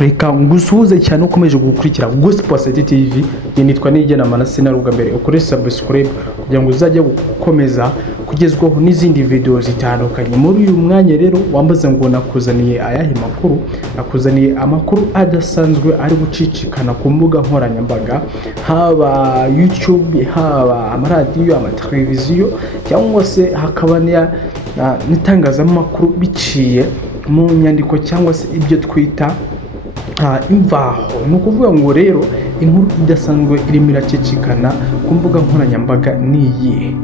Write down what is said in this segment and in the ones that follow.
reka ngusuhuze cyane ukomeje gukurikira Gospel City TV. Nitwa Nigena Manase na ruga mbere ukore subscribe kugira ngo uzajye gukomeza kugezwaho n'izindi video zitandukanye. Muri uyu mwanya rero wambaza ngo nakuzaniye ayahe makuru, nakuzaniye amakuru adasanzwe ari gucicikana ku mbuga nkoranyambaga, haba YouTube, haba amaradiyo, amateleviziyo, cyangwa se hakaba n'itangazamakuru biciye mu nyandiko cyangwa se ibyo twita imvaho. Ni ukuvuga ngo rero inkuru idasanzwe irimo iracicikana ku mbuga nkoranyambaga niyihe?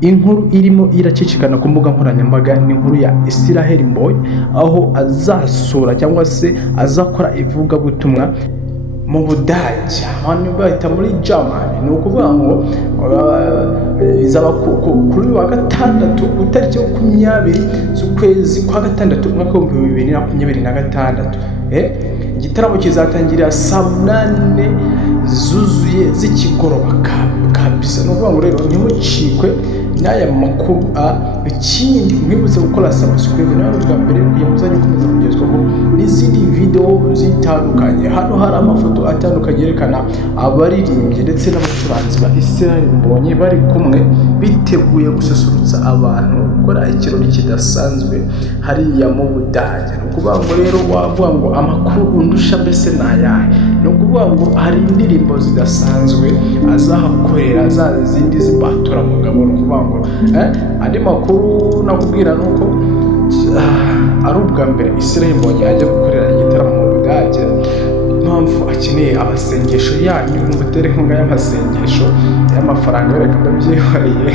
Inkuru irimo iracicikana ku mbuga nkoranyambaga ni inkuru ya Israel Mbonyi, aho azasura cyangwa se azakora ivugabutumwa mu Budage, hano bahita muri Germany. Ni ukuvuga ngo izaba kuri wa gatandatu ku itariki 20 z'ukwezi kwa gatandatu umwaka wa 2026. Igitaramo kizatangira saa 8 zuzuye z'ikigoroba kabisa. Ni ukuvuga ngo rero ntimucikwe n'aya makuru. Ikindi mwibutse gukora subscribe nawe bwa mbere kugira ngo uzajye ukomeza kugezwaho n'izindi video zitandukanye. Hano hari amafoto atandukanye yerekana abaririmbyi ndetse n'abacuranzi ba Israel Mbonyi bari kumwe biteguye gususurutsa abantu, gukora ikirori kidasanzwe hariya mu Budage. Ni ukuvuga ngo rero wavuga ngo amakuru undusha mbese nayahe? Ni ukuvuga ngo hari indirimbo zidasanzwe azahakorera, za zindi zibatura mugabo. Ni ukuvuga ngo andi makuru nakubwira nuko ari ubwa mbere Israel Mbonyi ajya gukorera igitaramo mu Budage. Impamvu akeneye amasengesho yanyu, mutere inkunga y'amasengesho y'amafaranga, reka ndabyihariye,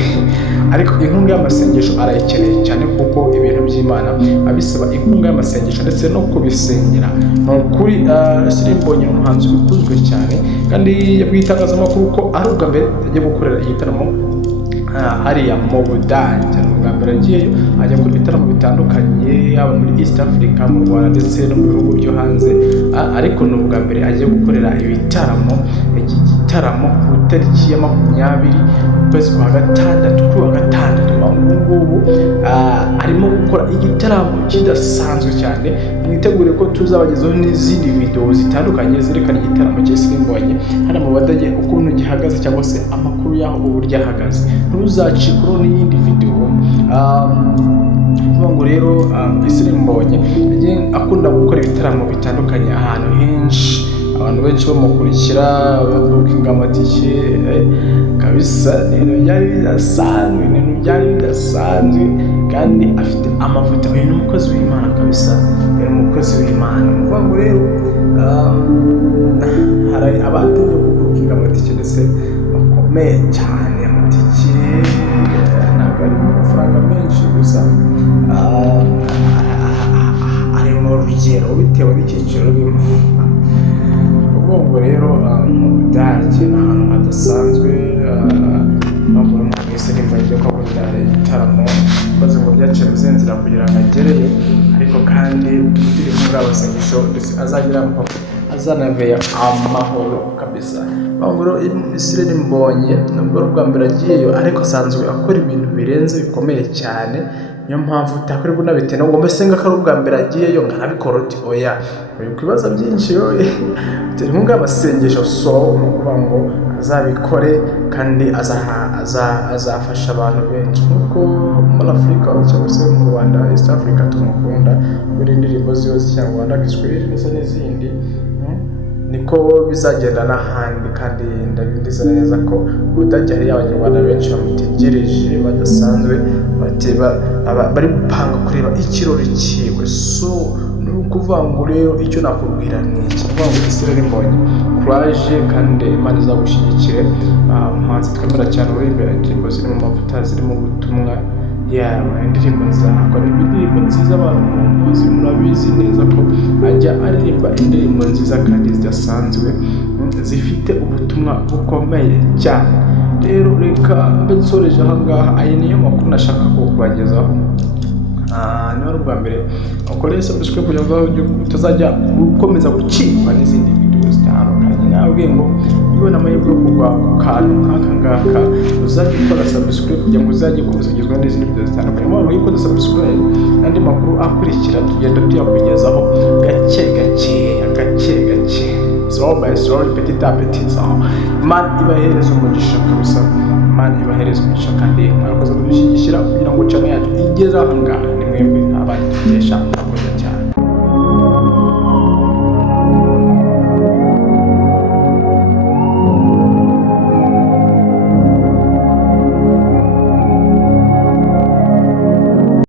ariko inkunga y'amasengesho arayikeneye cyane kuko ibintu by'Imana abisaba inkunga y'amasengesho ndetse no kubisengera. Ni ukuri Israel Mbonyi ni umuhanzi ukuzwe cyane kandi yabwiye itangazamakuru ko ari ubwa mbere ajya gukorera igitaramo hariya mu Budage. Ni ubwa mbere agiyeyo, ajya gukora ibitaramo bitandukanye yaba muri East Africa, mu Rwanda ndetse no mu bihugu byo hanze, ariko ni ubwa mbere agiye gukorera ibitaramo. Iki gitaramo ku itariki ya 20 ukwezi kwa gatandatu, kuri wa gatandatu ngubu arimo gukora igitaramo kidasanzwe cyane. Mwitegure ko tuzabagezaho n'izindi video zitandukanye zerekana igitaramo cya Israel Mbonyi hano mu Budage ukuntu gihagaze, cyangwa se amakuru yaho uburyo ahagaze. Ntuzacikuru n'iyindi video. Vuga ngo rero Israel Mbonyi akunda gukora ibitaramo bitandukanye ahantu henshi, abantu benshi bamukurikira babukinga amatike kabisa. Byari bidasanzwe kandi afite amafoto. Uyu ni umukozi w'Imana kabisa, ni umukozi w'Imana. Vuga ngo rero hari abatinye kubukinga amatike ndetse bakomeye cyane. Amatike ntabwo ari amafaranga menshi gusa, ari mu rugero bitewe n'icyiciro urimo. Uvuga ngo rero mu Budage ni ahantu hadasanzwe. Mpamvu mwese nimba ibyo gahunda igitaramo maze ngo byaciye mu nzira kugira ngo agereyo, ariko kandi turi muri abasengesho azagira azanaveya amahoro kabisa. Bangoro Israel Mbonyi nubwo ubwa mbere agiyeyo, ariko asanzwe akora ibintu birenze bikomeye cyane. Niyo mpamvu utakora bunabite ngo mbese ngakara ubwa mbere agiyeyo nkanabikora uti oya, uri kwibaza byinshi yoye turi mu ngabasengesho. So nukuvuga ngo azabikore kandi azafasha abantu benshi nkuko muri Afurika cyangwa se mu Rwanda, East Africa tumukunda muri indirimbo ziyo z'ikinyarwanda, Kiswahili ndetse n'izindi. Niko bizagenda n'ahandi, kandi ndabizi neza ko Budage hari abanyarwanda benshi bamutegereje badasanzwe, bari gupanga kureba ikirori cyiwe. So ni ukuvuga ngo rero icyo nakubwira ni iki? Kuvuga ngo Israel Mbonyi courage kandi Imana izagushyigikire. Umuhanzi twemera cyane uri imbere, indirimbo ziri mu mavuta, ziri mu butumwa, indirimbo nziza. Ntabwo ari indirimbo nziza abantu muzi, murabizi neza ko ajya aririmba indirimbo nziza kandi zidasanzwe zifite ubutumwa bukomeye cyane. Rero reka mbe nsoreje aha ngaha. Aya niyo makuru nashaka kubagezaho. Niba ari ubwa mbere ukoreye subscribe kugira ngo utazajya ukomeza gucikwa n'izindi video. video zitandukanye. Nabwiye ngo nibona amahirwe yo kugwa ku kantu nk'aka ngaka uzajya ukora subscribe kugira ngo uzajye kubuzagezwaho n'izindi video zitandukanye. Waba uyikoze subscribe n'andi makuru akurikira tugenda tuyakugezaho gake gake slow by slow, petit à petit. Imana ibahereza umugisha kabisa, Imana ibahereza umugisha kandi mwakoze kudushyigikira kugira ngo channel yacu igeze aha ngaha. Ni mwebwe abandi dukesha.